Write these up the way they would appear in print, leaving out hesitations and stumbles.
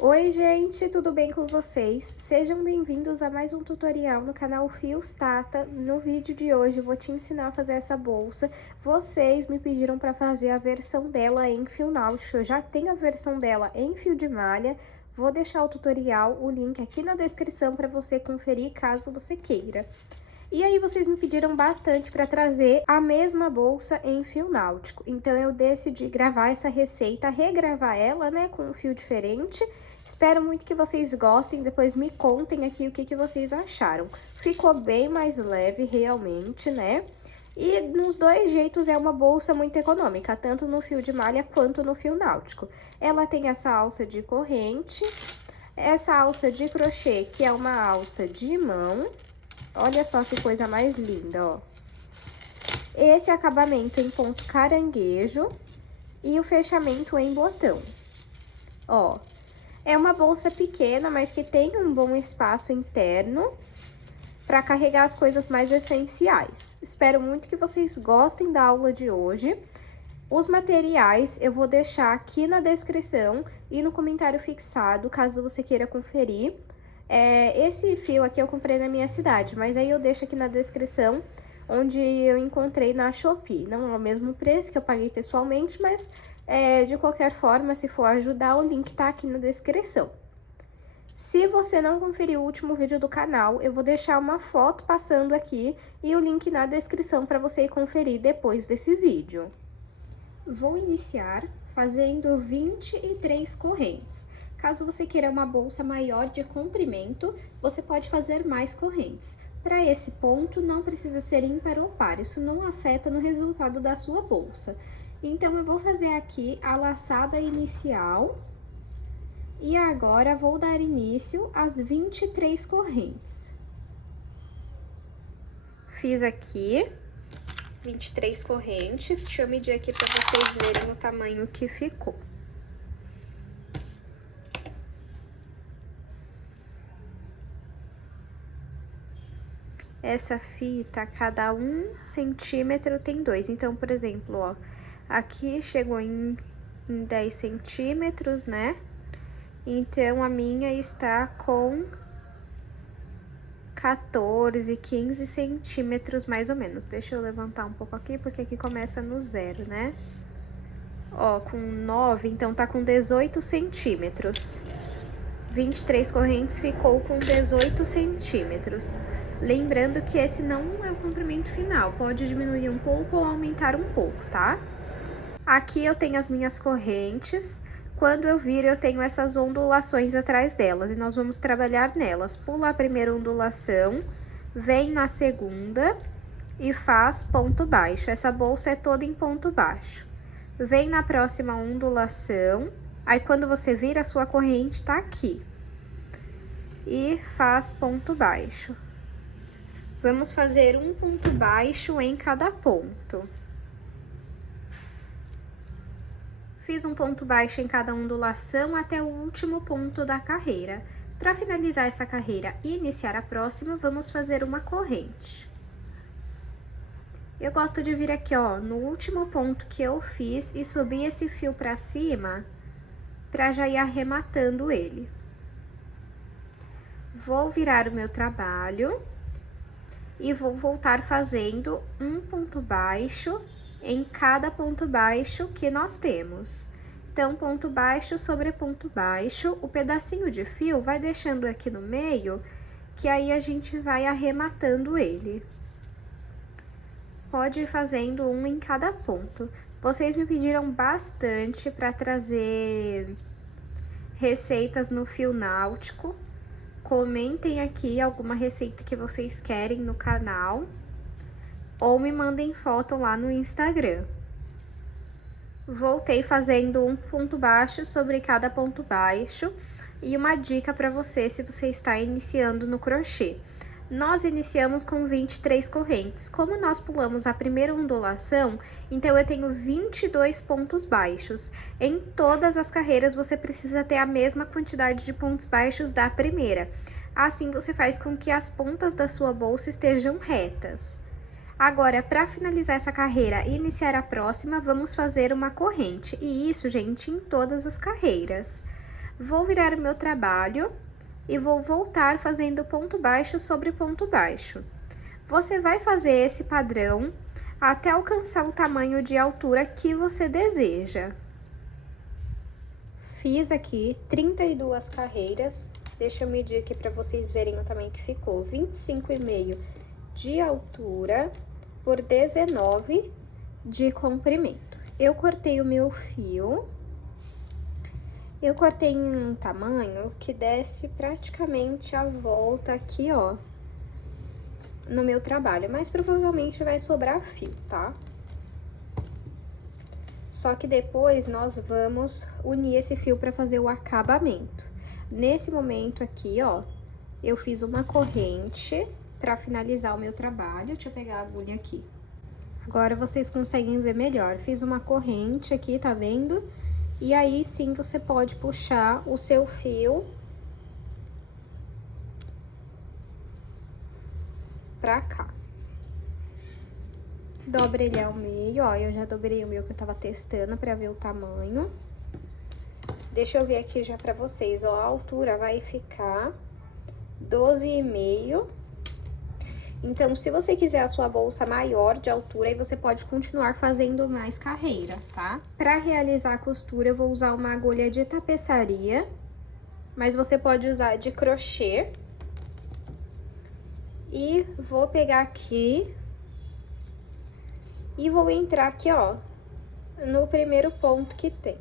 Oi gente, tudo bem com vocês? Sejam bem-vindos a mais um tutorial no canal Fios Tata. No vídeo de hoje eu vou te ensinar a fazer essa bolsa. Vocês me pediram para fazer a versão dela em fio náutico, eu já tenho a versão dela em fio de malha. Vou deixar o tutorial, o link aqui na descrição para você conferir caso você queira. E aí vocês me pediram bastante para trazer a mesma bolsa em fio náutico. Então eu decidi gravar essa receita, regravar ela, né, com um fio diferente. Espero muito que vocês gostem, depois me contem aqui o que vocês acharam. Ficou bem mais leve realmente, né? E nos dois jeitos é uma bolsa muito econômica, tanto no fio de malha quanto no fio náutico. Ela tem essa alça de corrente, essa alça de crochê, que é uma alça de mão. Olha só que coisa mais linda, ó. Esse acabamento em ponto caranguejo e o fechamento em botão. Ó, é uma bolsa pequena, mas que tem um bom espaço interno para carregar as coisas mais essenciais. Espero muito que vocês gostem da aula de hoje. Os materiais eu vou deixar aqui na descrição e no comentário fixado, caso você queira conferir. Esse fio aqui eu comprei na minha cidade, mas aí eu deixo aqui na descrição onde eu encontrei na Shopee. Não é o mesmo preço que eu paguei pessoalmente, mas de qualquer forma, se for ajudar, o link tá aqui na descrição. Se você não conferiu o último vídeo do canal, eu vou deixar uma foto passando aqui e o link na descrição para você ir conferir depois desse vídeo. Vou iniciar fazendo 23 correntes. Caso você queira uma bolsa maior de comprimento, você pode fazer mais correntes. Para esse ponto, não precisa ser ímpar ou par, isso não afeta no resultado da sua bolsa. Então, eu vou fazer aqui a laçada inicial e agora vou dar início às 23 correntes. Fiz aqui 23 correntes, deixa eu medir aqui para vocês verem o tamanho que ficou. Essa fita, cada 1 centímetro tem 2. Então, por exemplo, ó, aqui chegou em 10 centímetros, né? Então, a minha está com 14, 15 centímetros mais ou menos. Deixa eu levantar um pouco aqui, porque aqui começa no 0, né? Ó, com 9, então tá com 18 centímetros. 23 correntes ficou com 18 centímetros. Lembrando que esse não é o comprimento final, pode diminuir um pouco ou aumentar um pouco, tá? Aqui eu tenho as minhas correntes, quando eu viro eu tenho essas ondulações atrás delas, e nós vamos trabalhar nelas. Pula a primeira ondulação, vem na segunda e faz ponto baixo. Essa bolsa é toda em ponto baixo. Vem na próxima ondulação, aí quando você vira a sua corrente tá aqui. E faz ponto baixo. Vamos fazer um ponto baixo em cada ponto. Fiz um ponto baixo em cada ondulação até o último ponto da carreira. Para finalizar essa carreira e iniciar a próxima, vamos fazer uma corrente. Eu gosto de vir aqui, ó, no último ponto que eu fiz e subir esse fio para cima, para já ir arrematando ele. Vou virar o meu trabalho e vou voltar fazendo um ponto baixo em cada ponto baixo que nós temos. Então, ponto baixo sobre ponto baixo, o pedacinho de fio vai deixando aqui no meio, que aí a gente vai arrematando ele. Pode ir fazendo um em cada ponto. Vocês me pediram bastante para trazer receitas no fio náutico. Comentem aqui alguma receita que vocês querem no canal ou me mandem foto lá no Instagram. Voltei fazendo um ponto baixo sobre cada ponto baixo e uma dica para você se você está iniciando no crochê. Nós iniciamos com 23 correntes. Como nós pulamos a primeira ondulação, então eu tenho 22 pontos baixos. Em todas as carreiras você precisa ter a mesma quantidade de pontos baixos da primeira. Assim você faz com que as pontas da sua bolsa estejam retas. Agora, para finalizar essa carreira e iniciar a próxima, vamos fazer uma corrente. E isso, gente, em todas as carreiras. Vou virar o meu trabalho e vou voltar fazendo ponto baixo sobre ponto baixo. Você vai fazer esse padrão até alcançar o tamanho de altura que você deseja. Fiz aqui 32 carreiras. Deixa eu medir aqui para vocês verem o tamanho que ficou. 25,5 de altura por 19 de comprimento. Eu cortei o meu fio. Eu cortei em um tamanho que desce praticamente a volta aqui, ó, no meu trabalho, mas provavelmente vai sobrar fio, tá? Só que depois nós vamos unir esse fio para fazer o acabamento. Nesse momento aqui, ó, eu fiz uma corrente para finalizar o meu trabalho. Deixa eu pegar a agulha aqui. Agora vocês conseguem ver melhor. Fiz uma corrente aqui, tá vendo? E aí sim você pode puxar o seu fio pra cá. Dobra ele ao meio, ó, eu já dobrei o meu que eu tava testando pra ver o tamanho. Deixa eu ver aqui já pra vocês, ó, a altura vai ficar 12,5. Então, se você quiser a sua bolsa maior de altura, aí você pode continuar fazendo mais carreiras, tá? Pra realizar a costura, eu vou usar uma agulha de tapeçaria, mas você pode usar de crochê. E vou pegar aqui e vou entrar aqui, ó, no primeiro ponto que tem.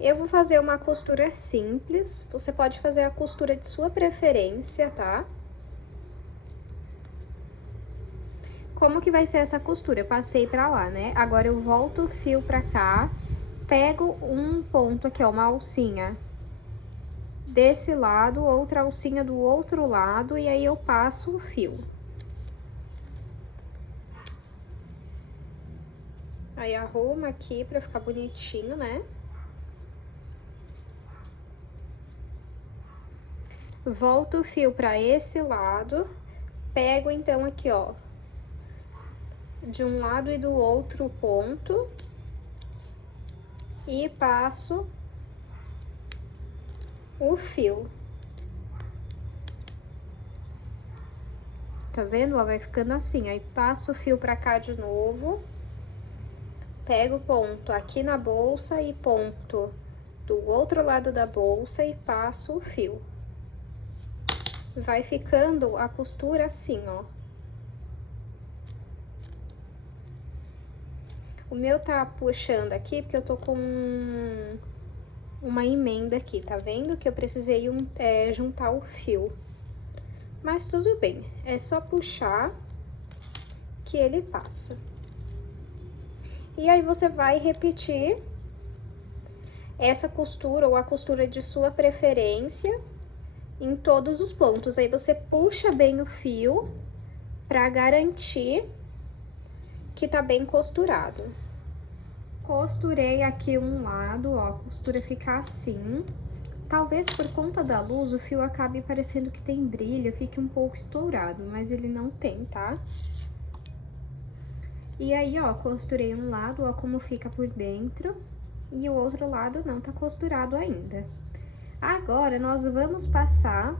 Eu vou fazer uma costura simples, você pode fazer a costura de sua preferência, tá? Como que vai ser essa costura? Eu passei pra lá, né? Agora eu volto o fio pra cá, pego um ponto aqui, ó, uma alcinha desse lado, outra alcinha do outro lado, e aí eu passo o fio. Aí arrumo aqui pra ficar bonitinho, né? Volto o fio pra esse lado, pego então aqui, ó, de um lado e do outro ponto, e passo o fio. Tá vendo? Ó, vai ficando assim, aí passo o fio pra cá de novo, pego o ponto aqui na bolsa e ponto do outro lado da bolsa e passo o fio. Vai ficando a costura assim, ó. O meu tá puxando aqui porque eu tô com uma emenda aqui, tá vendo? Que eu precisei juntar o fio. Mas tudo bem, é só puxar que ele passa. E aí você vai repetir essa costura ou a costura de sua preferência em todos os pontos. Aí você puxa bem o fio pra garantir que tá bem costurado. Costurei aqui um lado, ó, a costura fica assim. Talvez por conta da luz o fio acabe parecendo que tem brilho, fique um pouco estourado, mas ele não tem, tá? E aí, ó, costurei um lado, ó, como fica por dentro, e o outro lado não tá costurado ainda. Agora, nós vamos passar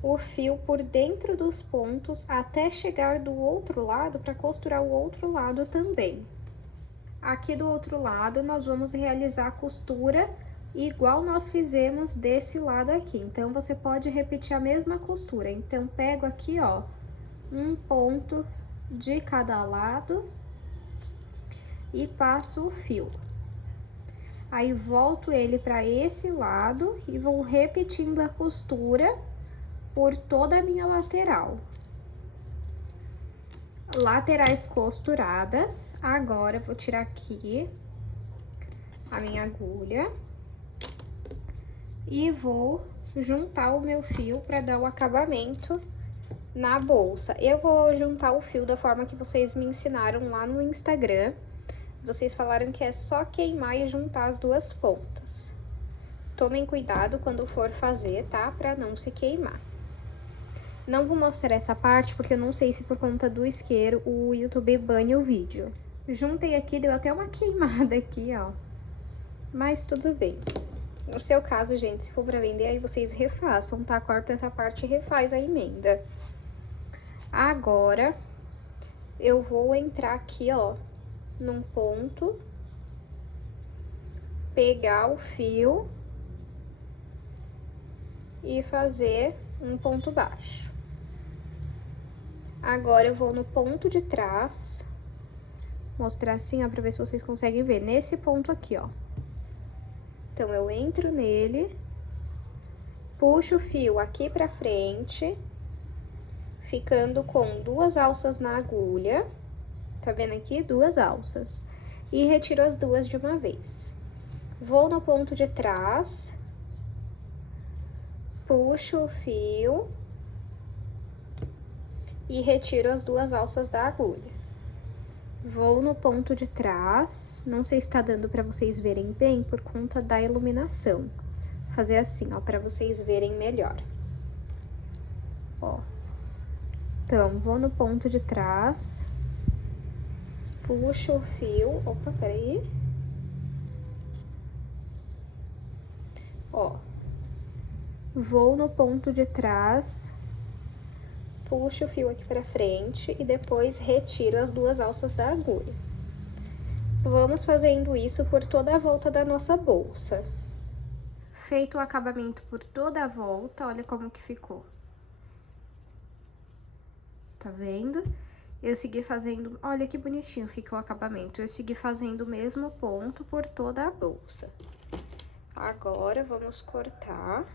o fio por dentro dos pontos até chegar do outro lado para costurar o outro lado também. Aqui do outro lado, nós vamos realizar a costura igual nós fizemos desse lado aqui. Então, você pode repetir a mesma costura. Então, pego aqui, ó, um ponto de cada lado e passo o fio. Aí, volto ele para esse lado e vou repetindo a costura por toda a minha lateral. Laterais costuradas. Agora, vou tirar aqui a minha agulha e vou juntar o meu fio para dar o acabamento na bolsa. Eu vou juntar o fio da forma que vocês me ensinaram lá no Instagram. Vocês falaram que é só queimar e juntar as duas pontas. Tomem cuidado quando for fazer, tá? Pra não se queimar. Não vou mostrar essa parte porque eu não sei se por conta do isqueiro o YouTube bane o vídeo. Juntei aqui, deu até uma queimada aqui, ó. Mas tudo bem. No seu caso, gente, se for pra vender, aí vocês refaçam, tá? Corta essa parte e refaz a emenda. Agora, eu vou entrar aqui, ó, num ponto, pegar o fio e fazer um ponto baixo. Agora, eu vou no ponto de trás, mostrar assim, ó, pra ver se vocês conseguem ver. Nesse ponto aqui, ó. Então, eu entro nele, puxo o fio aqui pra frente, ficando com 2 alças na agulha. Tá vendo aqui? 2 alças. E retiro as 2 de uma vez. Vou no ponto de trás, puxo o fio e retiro as 2 alças da agulha. Vou no ponto de trás, não sei se tá dando pra vocês verem bem por conta da iluminação. Vou fazer assim, ó, pra vocês verem melhor. Ó. Então, vou no ponto de trás, puxo o fio, opa, peraí. Ó. Vou no ponto de trás, puxo o fio aqui pra frente e depois retiro as 2 alças da agulha. Vamos fazendo isso por toda a volta da nossa bolsa. Feito o acabamento por toda a volta, olha como que ficou. Tá vendo? Eu segui fazendo, olha que bonitinho fica o acabamento. Eu segui fazendo o mesmo ponto por toda a bolsa. Agora, vamos cortar.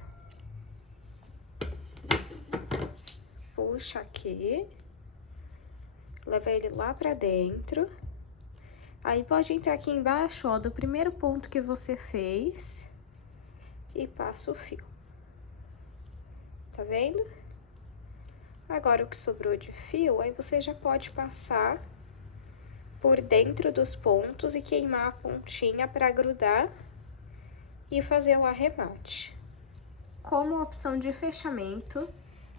Puxa aqui, leva ele lá pra dentro, aí pode entrar aqui embaixo, ó, do primeiro ponto que você fez e passa o fio, tá vendo? Agora, o que sobrou de fio, aí você já pode passar por dentro dos pontos e queimar a pontinha pra grudar e fazer o arremate. Como opção de fechamento,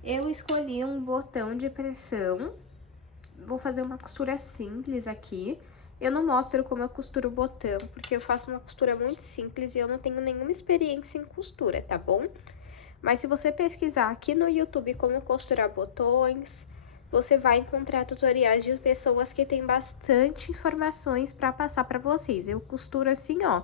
eu escolhi um botão de pressão. Vou fazer uma costura simples aqui. Eu não mostro como eu costuro o botão, porque eu faço uma costura muito simples e eu não tenho nenhuma experiência em costura, tá bom? Mas se você pesquisar aqui no YouTube como costurar botões, você vai encontrar tutoriais de pessoas que têm bastante informações para passar para vocês. Eu costuro assim, ó,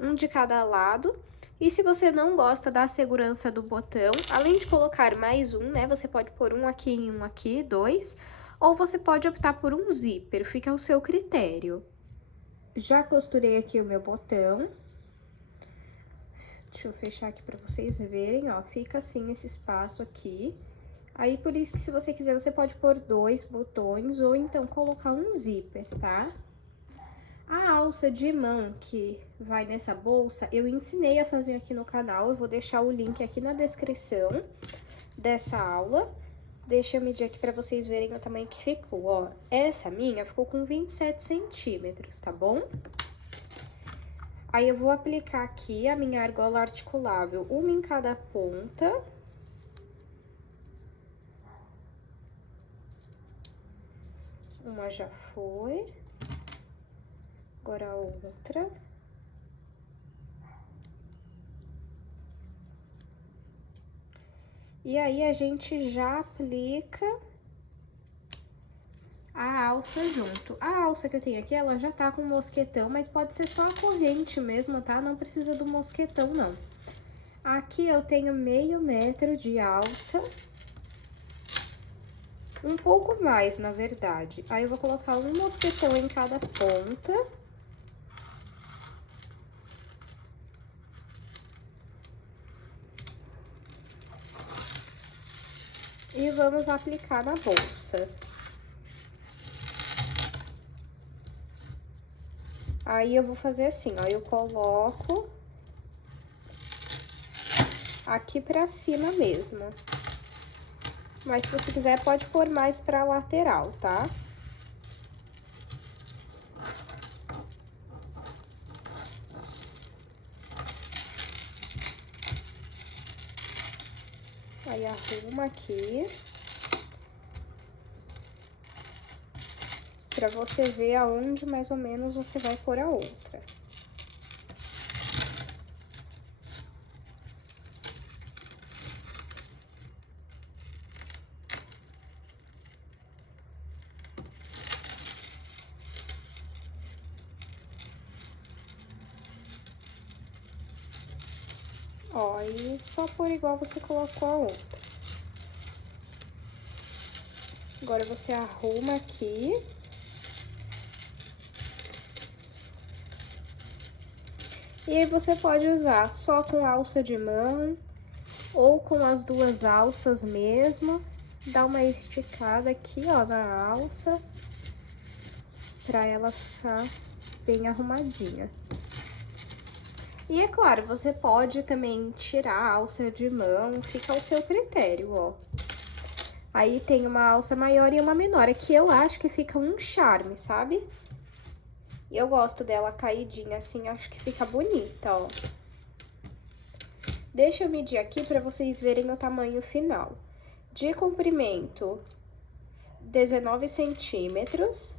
um de cada lado. E se você não gosta da segurança do botão, além de colocar mais um, né, você pode pôr um aqui e um aqui, 2, ou você pode optar por um zíper, fica ao seu critério. Já costurei aqui o meu botão. Deixa eu fechar aqui pra vocês verem, ó, fica assim esse espaço aqui. Aí, por isso que se você quiser, você pode pôr 2 botões ou então colocar um zíper, tá? A alça de mão que vai nessa bolsa, eu ensinei a fazer aqui no canal, eu vou deixar o link aqui na descrição dessa aula. Deixa eu medir aqui pra vocês verem o tamanho que ficou, ó. Essa minha ficou com 27 centímetros, tá bom? Aí, eu vou aplicar aqui a minha argola articulável, uma em cada ponta. Uma já foi. Agora a outra. E aí, a gente já aplica a alça junto. A alça que eu tenho aqui, ela já tá com mosquetão, mas pode ser só a corrente mesmo, tá? Não precisa do mosquetão, não. Aqui eu tenho meio metro de alça. Um pouco mais, na verdade. Aí, eu vou colocar um mosquetão em cada ponta. E vamos aplicar na bolsa. Aí, eu vou fazer assim, ó, eu coloco aqui pra cima mesmo. Mas se você quiser, pode pôr mais pra lateral, tá? Aí, arruma aqui. pra você ver aonde mais ou menos você vai pôr a outra. Ó, e só por igual você colocou a outra. Agora você arruma aqui. E aí você pode usar só com alça de mão ou com as duas alças mesmo. Dá uma esticada aqui, ó, na alça, pra ela ficar bem arrumadinha. E é claro, você pode também tirar a alça de mão, fica ao seu critério, ó. Aí tem uma alça maior e uma menor, aqui eu acho que fica um charme, sabe? E eu gosto dela caidinha assim, acho que fica bonita, ó. Deixa eu medir aqui pra vocês verem o tamanho final. De comprimento, 19 centímetros.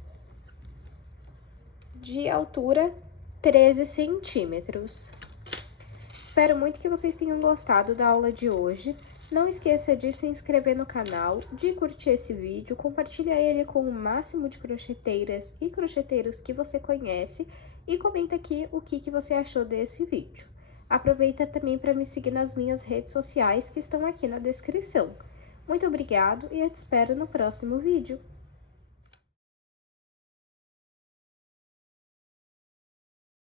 De altura, 13 centímetros. Espero muito que vocês tenham gostado da aula de hoje. Não esqueça de se inscrever no canal, de curtir esse vídeo, compartilhar ele com o máximo de crocheteiras e crocheteiros que você conhece e comenta aqui o que você achou desse vídeo. Aproveita também para me seguir nas minhas redes sociais que estão aqui na descrição. Muito obrigado e eu te espero no próximo vídeo.